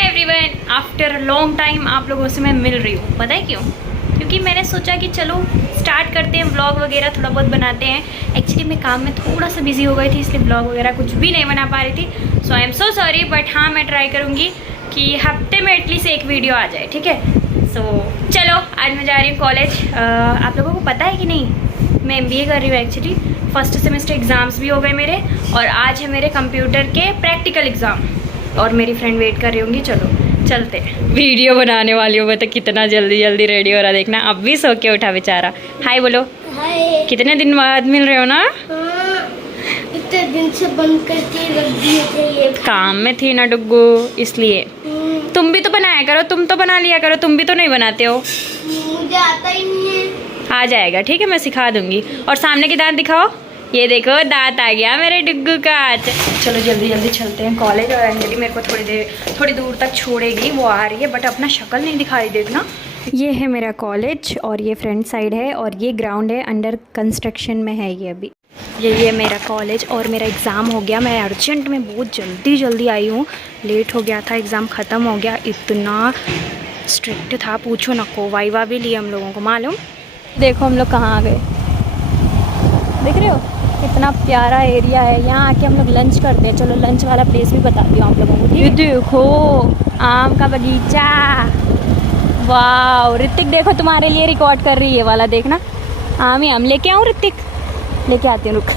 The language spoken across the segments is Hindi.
Hi everyone, after long time आप लोगों से मैं मिल रही हूँ। पता है क्यों? क्योंकि मैंने सोचा कि चलो स्टार्ट करते हैं, व्लॉग वगैरह थोड़ा बहुत बनाते हैं। एक्चुअली मैं काम में थोड़ा सा बिजी हो गई थी, इसलिए व्लॉग वगैरह कुछ भी नहीं बना पा रही थी। So I am so sorry, but हाँ मैं ट्राई करूँगी कि हफ्ते में एटलीस्ट एक वीडियो आ जाए, ठीक है। सो चलो आज मैं जा रही हूँ कॉलेज। आप लोगों को पता है कि नहीं, मैं MBA कर रही हूँ। एक्चुअली फर्स्ट सेमेस्टर एग्ज़ाम्स भी हो गए मेरे, और आज है मेरे कंप्यूटर के प्रैक्टिकल एग्ज़ाम, और मेरी फ्रेंड वेट कर रही होंगी। चलो चलते। वीडियो बनाने वाली हूँ मैं तो कितना जल्दी जल्दी रेडी हो रहा, देखना अब भी सो के उठा बेचारा। हाय बोलो। हाय। कितने दिन बाद मिल रहे हो ना? हाँ, इतने दिन से बंद करके रख दिए थे ये। काम में थी ना डुग्गू, इसलिए। तुम भी तो बनाया करो, तुम तो बना लिया करो, तुम भी तो नहीं बनाते हो। मुझे आता ही नहीं है। आ जाएगा, ठीक है, मैं सिखा दूंगी। और सामने के दांत दिखाओ, ये देखो दांत आ गया मेरे डुग्गू का। चलो जल्दी जल्दी चलते हैं कॉलेज। और अंजलि मेरे को थोड़ी दूर तक छोड़ेगी, वो आ रही है, बट अपना शक्ल नहीं दिखा रही, देखना। ये है मेरा कॉलेज और ये फ्रंट साइड है, और ये ग्राउंड है, अंडर कंस्ट्रक्शन में है ये अभी। ये मेरा कॉलेज, और मेरा एग्ज़ाम हो गया। मैं अर्जेंट में बहुत जल्दी आई हूँ, लेट हो गया था, एग्ज़ाम ख़त्म हो गया। इतना स्ट्रिक्ट था पूछो ना को, वाइवा भी लिए हम लोगों को, मालूम। देखो हम लोग कहाँ आ गए, देख रहे हो कितना प्यारा एरिया है। यहाँ आके हम लोग लंच करते हैं। चलो लंच वाला प्लेस भी बताती हूँ आप लोगों को। ये देखो आम का बगीचा, वाह। ऋतिक देखो तुम्हारे लिए रिकॉर्ड कर रही है वाला, देखना। आम ही आम लेके आऊँ ऋतिक, लेके आती हूँ, रुक।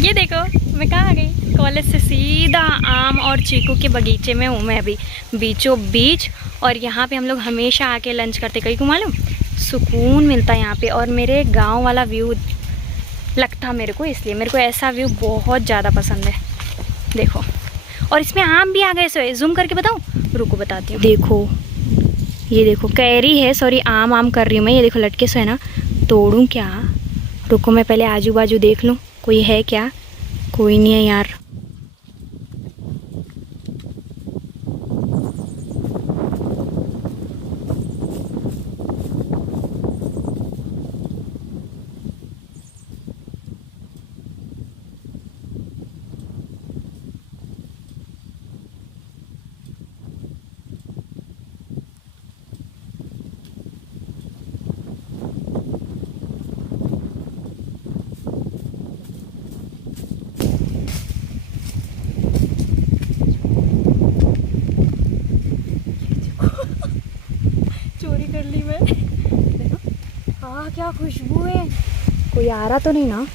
ये देखो मैं कहाँ आ गई, कॉलेज से सीधा आम और चीकू के बगीचे में हूँ मैं अभी, बीचों बीच। और यहाँ पे हम लोग हमेशा आके लंच करते, कहीं को मालूम, सुकून मिलता है यहाँ पे। और मेरे गांव वाला व्यू लगता मेरे को, इसलिए मेरे को ऐसा व्यू बहुत ज़्यादा पसंद है। देखो, और इसमें आम भी आ गए। सो जूम करके बताऊँ, रुको बताती हूँ। देखो ये देखो कैरी है, सॉरी आम कर रही हूँ मैं। ये देखो लटके से है ना, तोड़ूँ क्या? रुको मैं पहले आजू बाजू देख लूँ, कोई है क्या? कोई नहीं है यार। चोरी कर ली मैं। देखो हाँ क्या खुशबू है, कोई आ रहा तो नहीं ना?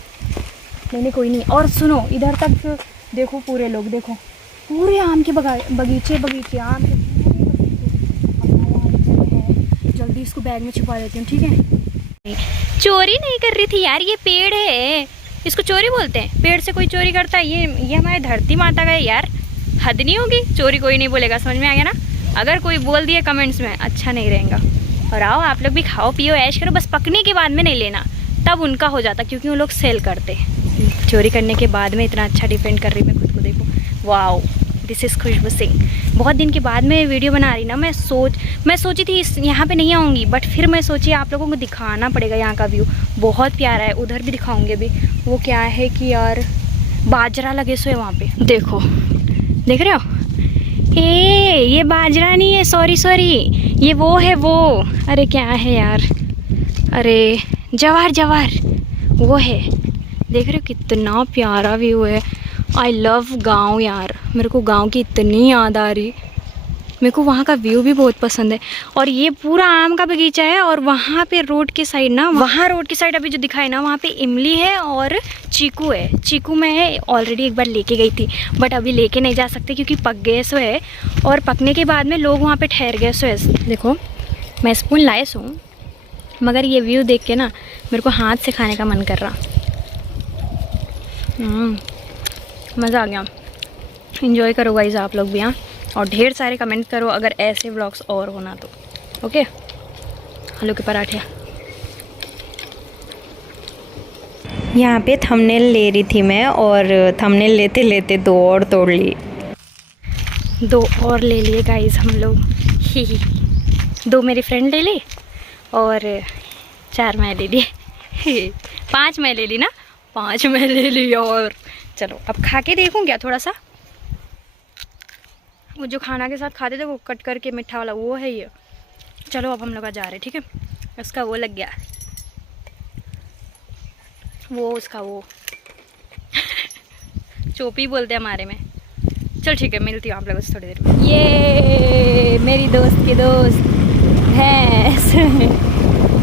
नहीं कोई नहीं। और सुनो इधर तक देखो, पूरे लोग देखो, पूरे आम के बगीचे आम के पूरे बगीचे। जल्दी इसको बैग में छुपा देती हूँ, ठीक है। चोरी नहीं कर रही थी यार, ये पेड़ है, इसको चोरी बोलते हैं। पेड़ से कोई चोरी करता है? ये हमारे धरती माता का है यार, हद नहीं होगी। चोरी कोई नहीं बोलेगा, समझ में आ गया ना? अगर कोई बोल दिया कमेंट्स में, अच्छा नहीं रहेगा। और आओ आप लोग भी खाओ पियो ऐश करो, बस पकने के बाद में नहीं लेना, तब उनका हो जाता, क्योंकि वो लोग सेल करते हैं। चोरी करने के बाद में इतना अच्छा डिफेंड कर रही मैं खुद को, देखो वाओ, दिस इज़ खुशबू सिंह। बहुत दिन के बाद में वीडियो बना रही ना, मैं सोची थी यहाँ पे नहीं आऊँगी, बट फिर मैं सोची आप लोगों को दिखाना पड़ेगा यहाँ का व्यू, बहुत प्यारा है। उधर भी दिखाऊँगी अभी। वो क्या है कि यार बाजरा लगे सो है वहाँ पे, देखो देख रहे हो। ये बाजरा नहीं है, सॉरी, ये वो है वो। अरे क्या है यार, अरे जवार वो है। देख रहे हो कितना प्यारा व्यू है। आई लव गांव यार, मेरे को गांव की इतनी याद आ रही। मेरे को वहाँ का व्यू भी बहुत पसंद है। और ये पूरा आम का बगीचा है, और वहाँ पे रोड के साइड ना, वहाँ रोड के साइड अभी जो दिखाई ना, वहाँ पे इमली है और चीकू है। चीकू मैं ऑलरेडी एक बार लेके गई थी, बट अभी लेके नहीं जा सकते क्योंकि पक गए सो है, और पकने के बाद में लोग वहाँ पे ठहर गए सो है। देखो मैं स्पून लाए सो, मगर ये व्यू देख के ना मेरे को हाथ से खाने का मन कर रहा। मज़ा आ गया। इन्जॉय करो गाइस आप लोग भी, हाँ, और ढेर सारे कमेंट करो अगर ऐसे व्लॉग्स और होना तो। ओके, आलू के पराठे। यहाँ पे थंबनेल ले रही थी मैं, और थंबनेल लेते लेते 2 और तोड़ ली। 2 और ले लिए गाइस हम लोग, ही 2 मेरी फ्रेंड ले ली और 4 मैं ले ली। 5 मैं ले ली ना, 5 मैं ले ली। और चलो अब खा के देखूँ क्या थोड़ा सा। वो जो खाना के साथ खाते थे वो कट करके मीठा वाला वो है ये। चलो अब हम लोग जा रहे हैं, ठीक है। उसका वो लग गया, वो उसका वो चोपी बोलते हैं हमारे में। चल ठीक है, मिलती हूँ आप लोगों से थोड़ी देर में। ये मेरी दोस्त की दोस्त भैंस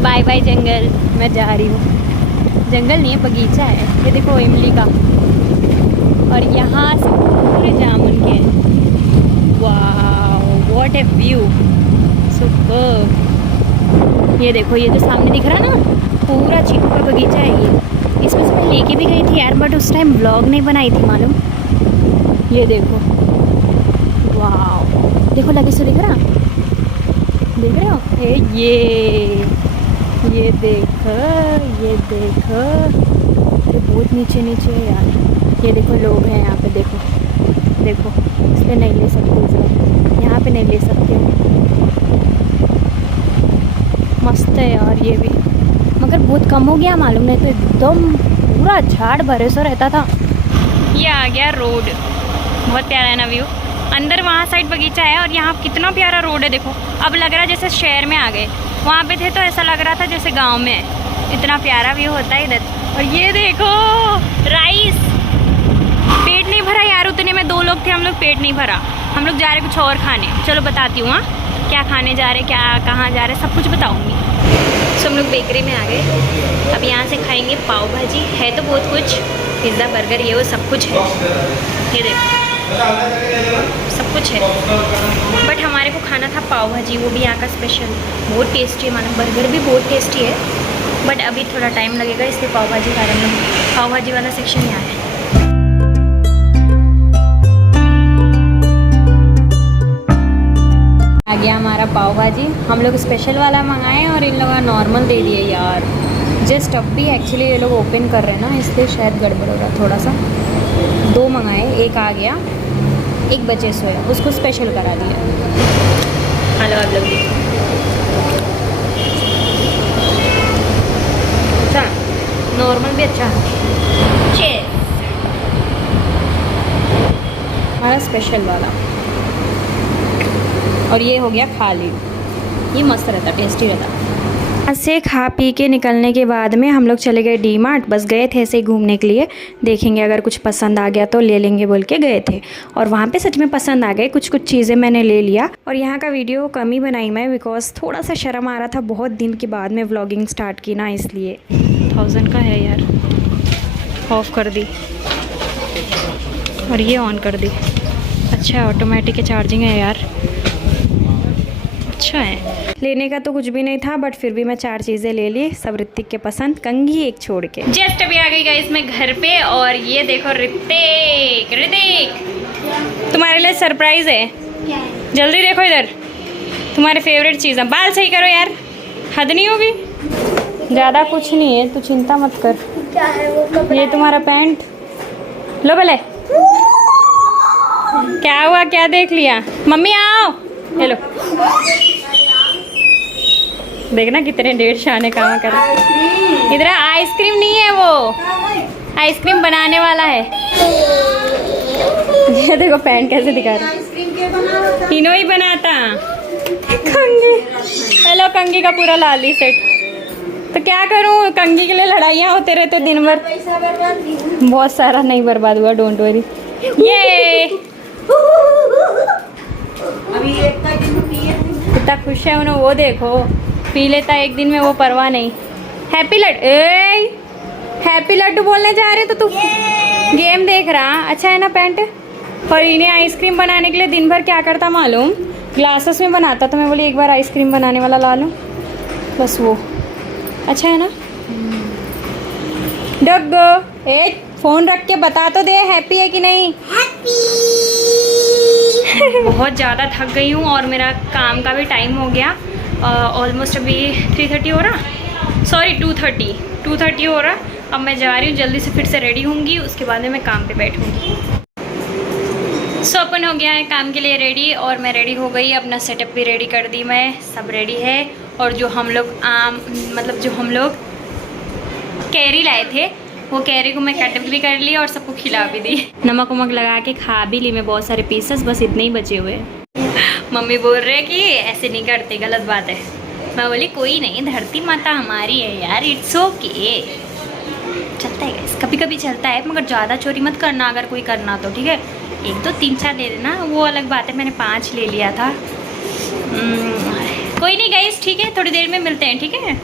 बाय बाय जंगल। मैं जा रही हूँ, जंगल नहीं है बगीचा है। ये देखो इमली का, और यहाँ से पूरे जामुन के हैं। वाह व्हाट ए व्यू, सुपर। ये देखो, ये जो सामने दिख रहा ना, पूरा चीकू का बगीचा है ये। इसमें से मैं लेके भी गई थी यार, बट उस टाइम व्लॉग नहीं बनाई थी मालूम। ये देखो, वाह देखो, लगे से दिख रहा, देख रहे हो? ये देखो, ये देखो, ये बहुत नीचे नीचे है यार। ये देखो लोग हैं यहाँ पे, देखो देखो, इसलिए नहीं ले सकते, इसलिए यहाँ पे नहीं ले सकते। मस्त है यार ये भी, मगर बहुत कम हो गया मालूम, नहीं तो एकदम पूरा झाड़ भरे सो रहता था। ये आ गया रोड, बहुत प्यारा है ना व्यू। अंदर वहाँ साइड बगीचा है और यहाँ कितना प्यारा रोड है देखो। अब लग रहा है जैसे शहर में आ गए, वहाँ पे थे तो ऐसा लग रहा था जैसे गांव में है। इतना प्यारा व्यू होता है इधर। और ये देखो राइस, पेट नहीं भरा यार, उतने में 2 लोग थे हम लोग, पेट नहीं भरा। हम लोग जा रहे कुछ और खाने, चलो बताती हूँ हाँ क्या खाने जा रहे, क्या कहाँ जा रहे, सब कुछ बताऊँगी। तो हम लोग बेकरी में आ गए। अब यहाँ से खाएंगे पाव भाजी, है तो बहुत कुछ, पिज़्ज़ा बर्गर ये वो सब कुछ है। ये देखो सब कुछ है, बट हमारे को खाना था पाव भाजी, वो भी यहाँ का स्पेशल, बहुत टेस्टी है मानो। बर्गर भी बहुत टेस्टी है, बट अभी थोड़ा टाइम लगेगा, इसलिए पाव भाजी खा रहे हैं। पाव भाजी वाला सेक्शन यहाँ है। आ गया हमारा पाव भाजी। हम लोग स्पेशल वाला मंगाए और इन लोगों ने नॉर्मल दे दिए यार। जस्ट अब भी एक्चुअली ये लोग ओपन कर रहे हैं ना, इसलिए शायद गड़बड़ हो रहा थोड़ा सा। 2 मंगाए, एक आ गया, एक बचे सोया, उसको स्पेशल करा दिया। हेलो आप लोग, अच्छा नॉर्मल भी अच्छा है। हमारा स्पेशल वाला, और ये हो गया खाली। ये मस्त रहता, टेस्टी रहता। से खा पी के निकलने के बाद में हम लोग चले गए डी-मार्ट। बस गए थे ऐसे ही घूमने के लिए, देखेंगे अगर कुछ पसंद आ गया तो ले लेंगे बोल के गए थे। और वहाँ पे सच में पसंद आ गए, कुछ चीज़ें मैंने ले लिया। और यहाँ का वीडियो कम ही बनाई मैं, बिकॉज थोड़ा सा शर्म आ रहा था, बहुत दिन के बाद में व्लॉगिंग स्टार्ट की ना, इसलिए। 1000 का है यार, ऑफ कर दी और ये ऑन कर दी। अच्छा ऑटोमेटिक चार्जिंग है यार, अच्छा है। लेने का तो कुछ भी नहीं था, बट फिर भी मैं 4 चीज़ें ले ली, सब ऋतिक के पसंद, कंघी एक छोड़ के। जस्ट अभी आ गई गाइस मैं घर पे, और ये देखो ऋतिक तुम्हारे लिए सरप्राइज है। जल्दी देखो इधर, तुम्हारे फेवरेट चीज़ है। बाल सही करो यार, हद नहीं होगी। ज़्यादा कुछ नहीं है, तू चिंता मत कर। क्या है वो? ये तुम्हारा पैंट लो भले। क्या हुआ, क्या देख लिया? मम्मी आओ, हेलो। देखना कितने डेढ़ शाने काम कर रहे। इधर आइसक्रीम नहीं है, वो आइसक्रीम बनाने वाला है। ये देखो पैंट कैसे दिखा रहा, तीनों ही बनाता। कंघी, हेलो कंघी का पूरा लाली सेट। तो क्या करूं, कंघी के लिए लड़ाइयाँ होते रहते दिन भर। बहुत सारा नहीं बर्बाद हुआ, डोंट वरी। ये अभी कितना खुश है उन्हें, वो देखो पी लेता एक दिन में, वो परवाह नहीं। हैप्पी हैप्पी लड्डू बोलने जा रहे तो तू गेम देख रहा। अच्छा है ना पैंट। और इन्हें आइसक्रीम बनाने के लिए दिन भर क्या करता मालूम, ग्लासेस में बनाता। तो मैं बोली एक बार आइसक्रीम बनाने वाला ला लूँ, बस वो। अच्छा है ना। डग एक फ़ोन रख के बता तो दे हैप्पी है कि नहीं। बहुत ज़्यादा थक गई हूँ और मेरा काम का भी टाइम हो गया। ऑलमोस्ट अभी 3:30 हो रहा, सॉरी 2:30 हो रहा। अब मैं जा रही हूँ, जल्दी से फिर से रेडी होंगी, उसके बाद में मैं काम पे बैठूँगी। सो अपन हो गया है काम के लिए रेडी, और मैं रेडी हो गई, अपना सेटअप भी रेडी कर दी मैं, सब रेडी है। और जो हम लोग जो हम लोग कैरी लाए थे वो कैरी को मैं कट भी कर ली और सबको खिला भी दी। नमक वमक लगा के खा भी ली मैं बहुत सारे पीसेस, बस इतने ही बचे हुए। मम्मी बोल रहे कि ऐसे नहीं करते, गलत बात है। मैं बोली कोई नहीं, धरती माता हमारी है यार, इट्स ओके, चलता है guys, कभी कभी चलता है, मगर ज़्यादा चोरी मत करना अगर कोई करना तो, ठीक है। 1 2 3 4 दे देना, वो अलग बात है, मैंने 5 ले लिया था। कोई नहीं गाइस, ठीक है, थोड़ी देर में मिलते हैं, ठीक है।